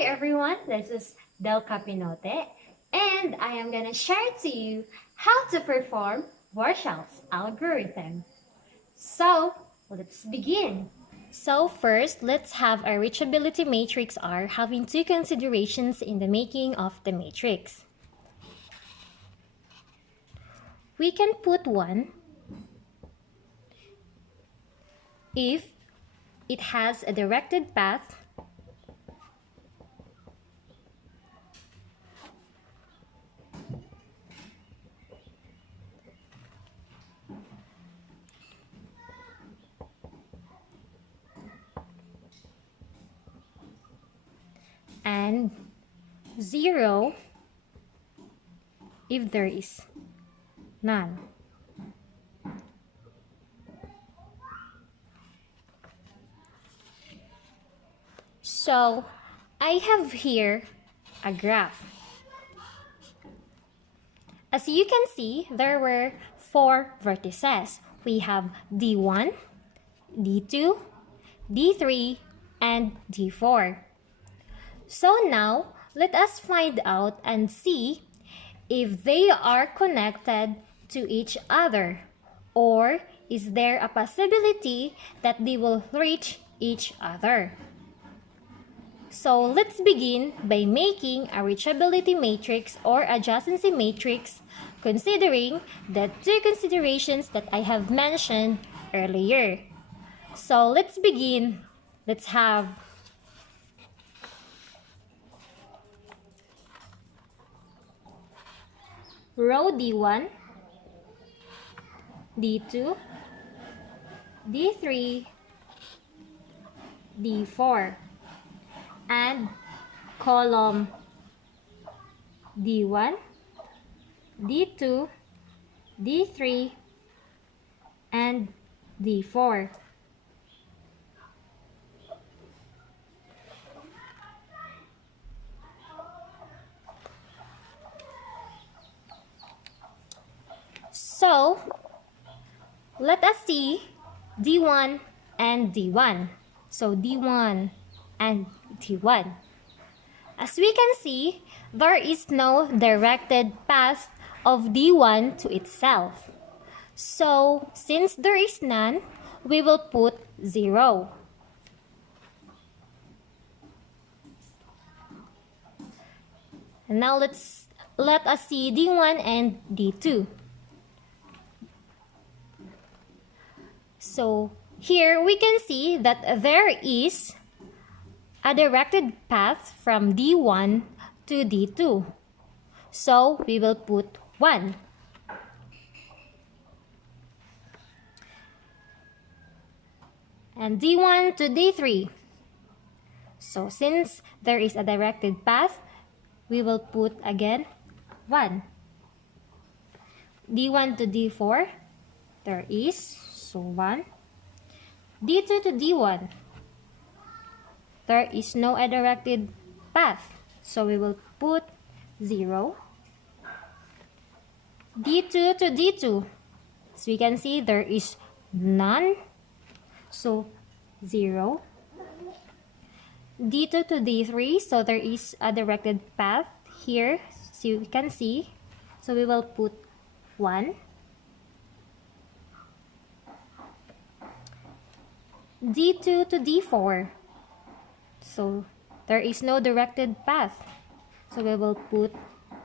Hi everyone, this is Del Capinote, and I am going to share to you how to perform Warshall's algorithm. So, let's begin. So first, let's have a reachability matrix R having two considerations in the making of the matrix. We can put 1 if it has a directed path and 0 if there is none. So I have here a graph. As you can see, there were 4 vertices. We have D1, D2, D3, and D4. So now, let us find out and see if they are connected to each other, or is there a possibility that they will reach each other. So let's begin by making a reachability matrix or adjacency matrix considering the two considerations that I have mentioned earlier. So let's begin. Let's have row D1, D2, D3, D4, and column D1, D2, D3, and D4. So, let us see D1 and D1. So, D1 and D1. As we can see, there is no directed path of D1 to itself. So, since there is none, we will put 0. And now let us see D1 and D2. So, here we can see that there is a directed path from D1 to D2. So, we will put 1. And D1 to D3. So, since there is a directed path, we will put again 1. D1 to D4, there is, so 1. D2 to D1, there is no directed path, so we will put 0. D2 to D2, so we can see there is none, so 0. D2 to D3, so there is a directed path here, so you can see, so we will put 1. D2 to D4, so there is no directed path, so we will put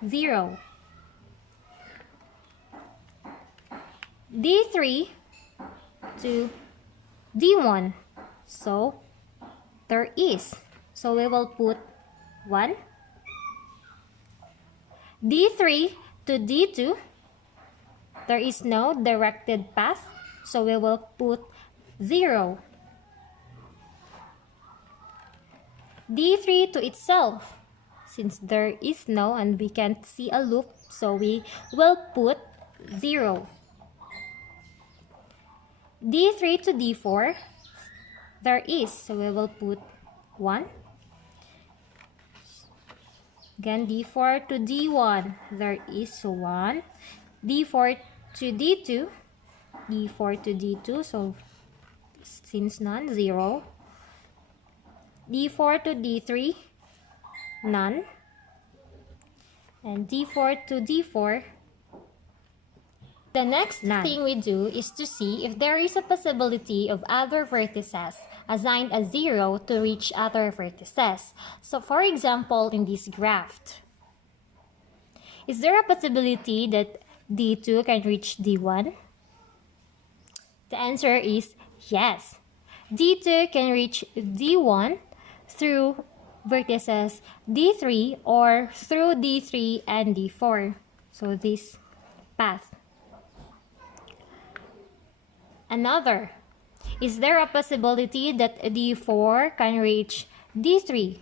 0. D3 to D1, so there is, so we will put 1. D3 to D2, there is no directed path, so we will put 0. D3 to itself, since there is no and we can't see a loop, so we will put 0. D3 to D4, there is, so we will put 1. Again, D4 to D1, there is, so 1. D4 to D2, D4 to D2, so since none, 0. D4 to D3, none, and D4 to D4. The next thing we do is to see if there is a possibility of other vertices assigned as 0 to reach other vertices. So for example, in this graph, is there a possibility that D2 can reach D1? The answer is yes. D2 can reach D1 through vertices D3 or through D3 and D4. So this path. Another, is there a possibility that D4 can reach D3?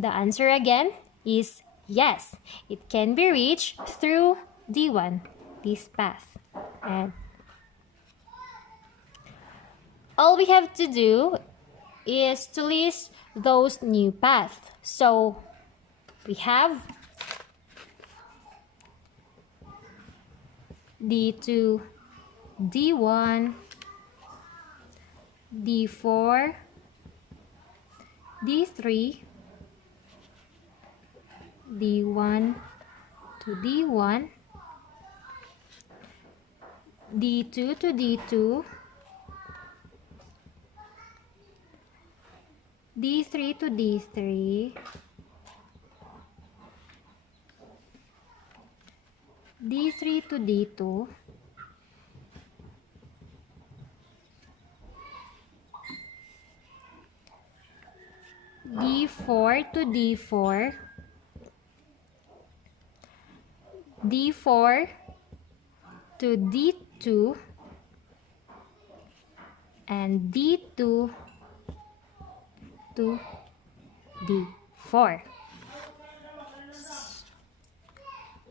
The answer again is yes. It can be reached through D1, this path. And all we have to do is to list those new paths. So we have D2, D1, D4, D3, D1 to D1, D2 to D2, D3 to D3, D3 to D2, D4 to D4, D4 to D2, and D2 to D4.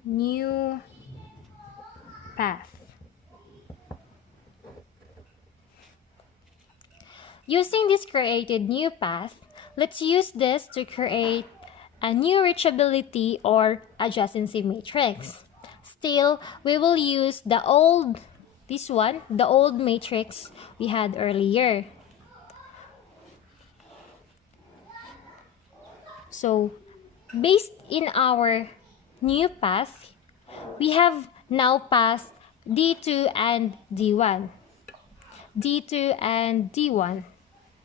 New path. Using this created new path, let's use this to create a new reachability or adjacency matrix. Still, we will use the old matrix we had earlier. So, based in our new path, we have now path D2 and D1. D2 and D1.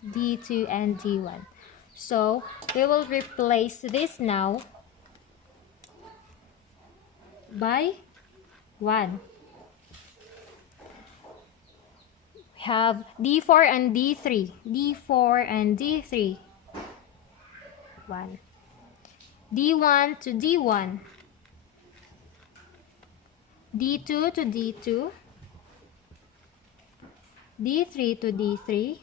D2 and D1. So, we will replace this now by 1. We have D4 and D3. D4 and D3. 1. D1 to D1. D2 to D2. D3 to D3.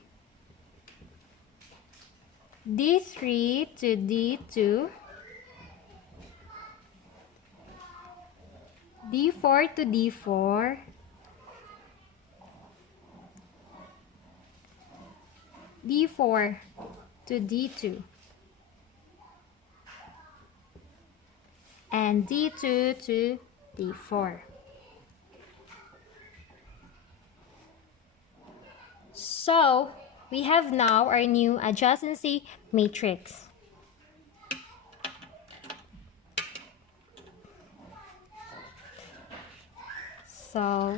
D3 to D2. D4 to D4. D4 to D2. And D2 to D4. So, we have now our new adjacency matrix. So,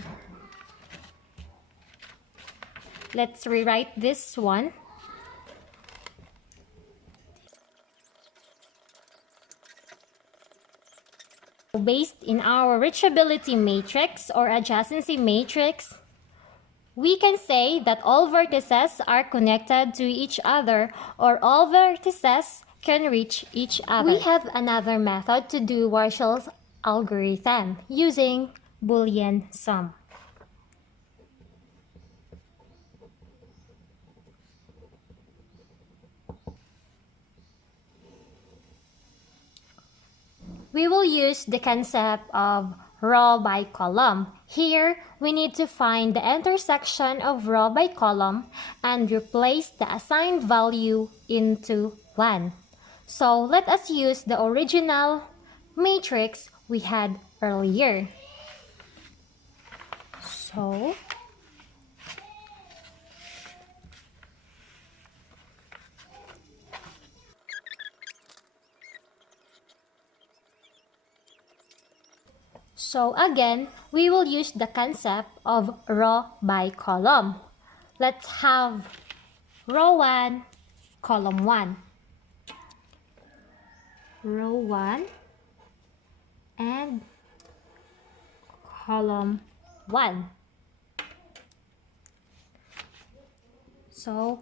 let's rewrite this one. Based in our reachability matrix or adjacency matrix, we can say that all vertices are connected to each other, or all vertices can reach each other. We have another method to do Warshall's algorithm using Boolean sum. We will use the concept of row by column. Here, we need to find the intersection of row by column and replace the assigned value into 1. So, let us use the original matrix we had earlier. So, So again, we will use the concept of row by column. Let's have row 1, column 1. Row 1 and column 1. So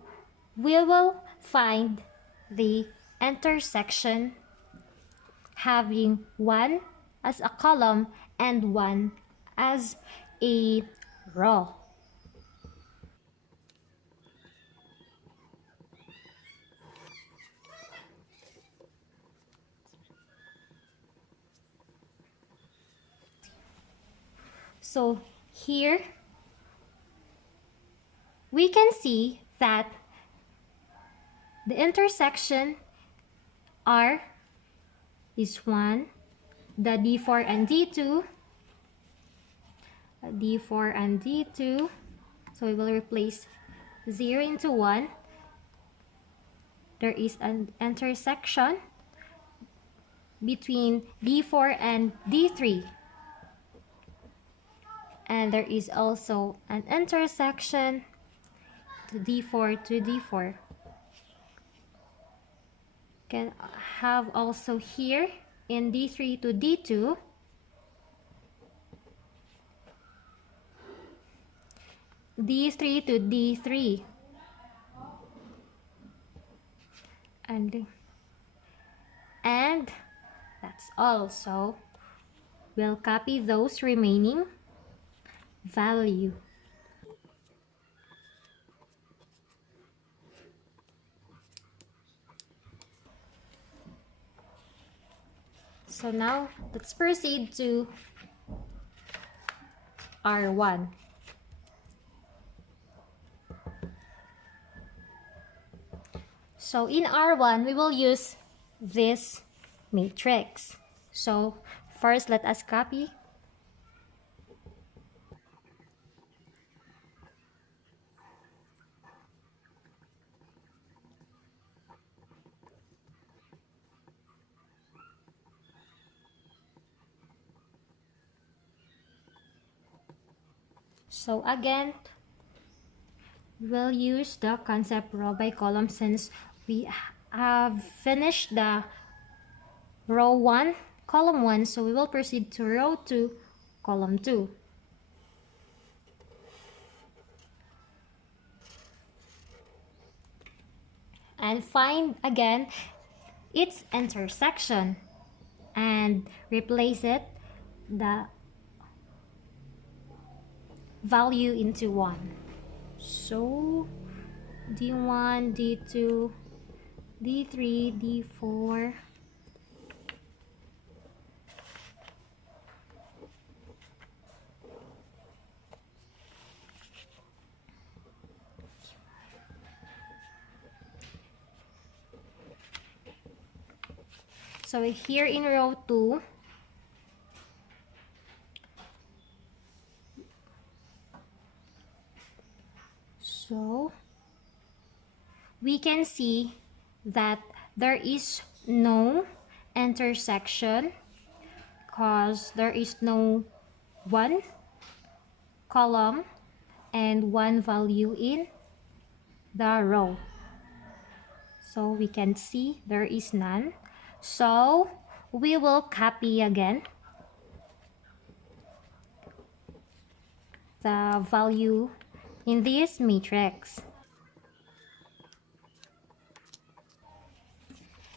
we will find the intersection having 1 as a column and 1 as a row. So here we can see that the intersection R is 1, the D4 and D2, D4 and D2, so we will replace 0 into 1. There is an intersection between D4 and D3, and there is also an intersection to D4 to D4. Can have also here in D3 to D2, D3 to D3, and that's all. So we'll copy those remaining value. So now let's proceed to R1. So in R1, we will use this matrix. So first, let us copy. So again, we'll use the concept row by column since we have finished the row 1, column 1, so we will proceed to row 2, column 2. And find again its intersection and replace it the value into 1. So D1, D2, D3, D4, so here in row 2, so we can see that there is no intersection because there is no 1 column and 1 value in the row. So we can see there is none. So we will copy again the value in this matrix.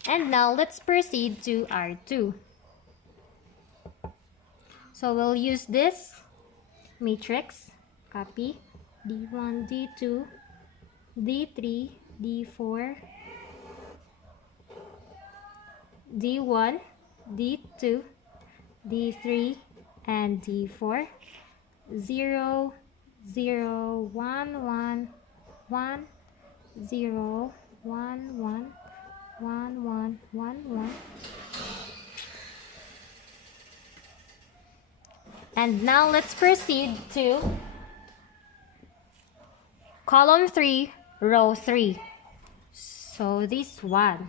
And now let's proceed to R2. So we'll use this matrix, copy D1, D2, D3, D4, D1, D2, D3, and D4. 0, 0, 1, 1, 1, 0, 1, 1, 1, 1, 1, 1. And now let's proceed to column 3, row 3. So this one.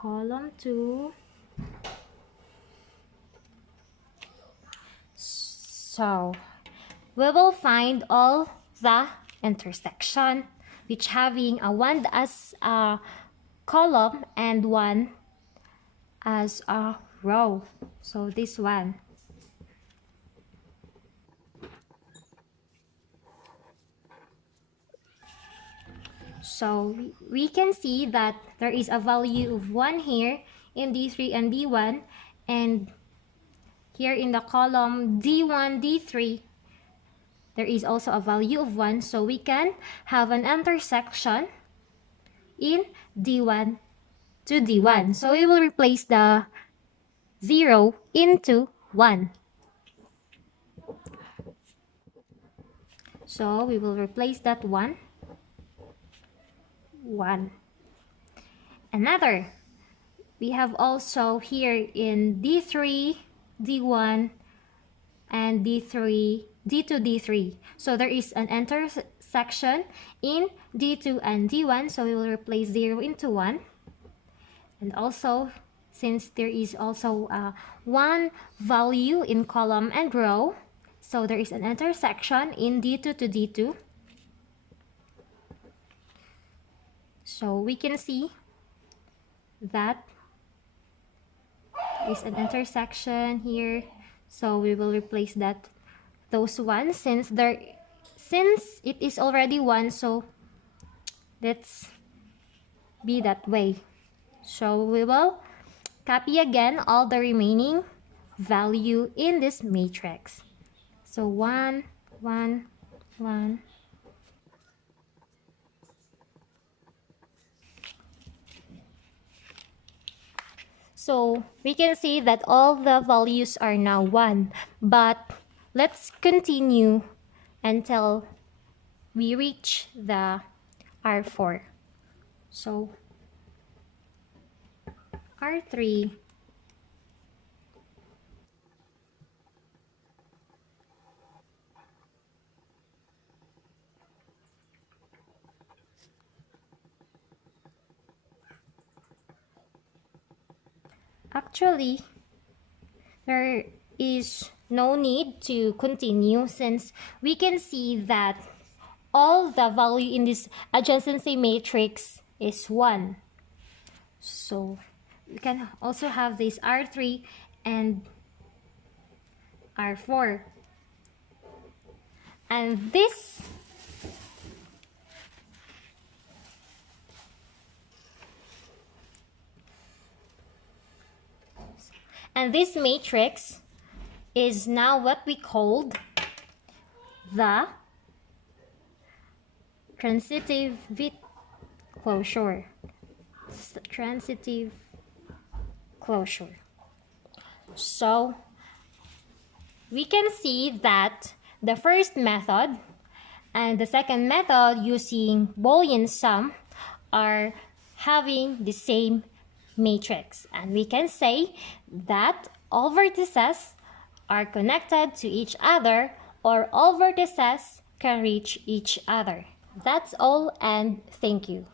Column 2, So we will find all the intersection which having a 1 as a column and 1 as a row. So this one. So we can see that there is a value of 1 here in D3 and D1, and here in the column D1, D3, there is also a value of 1. So we can have an intersection in D1 to D1. So we will replace the 0 into 1. So we will replace that 1. Another, we have also here in D3, D1, and D3, D2, D3. So there is an intersection in D2 and D1, so we will replace 0 into 1. And also, since there is also one value in column and row, so there is an intersection in D2 to D2. So we can see that is an intersection here. So we will replace those ones since it is already 1. So let's be that way. So we will copy again all the remaining value in this matrix. So 1, 1, 1. So we can see that all the values are now 1, but let's continue until we reach the R4. So R3, actually, there is no need to continue since we can see that all the value in this adjacency matrix is 1. So we can also have this R3 and R4. And this matrix is now what we called the transitive closure. So we can see that the first method and the second method using Boolean sum are having the same matrix, and we can say that all vertices are connected to each other, or all vertices can reach each other. That's all, and thank you.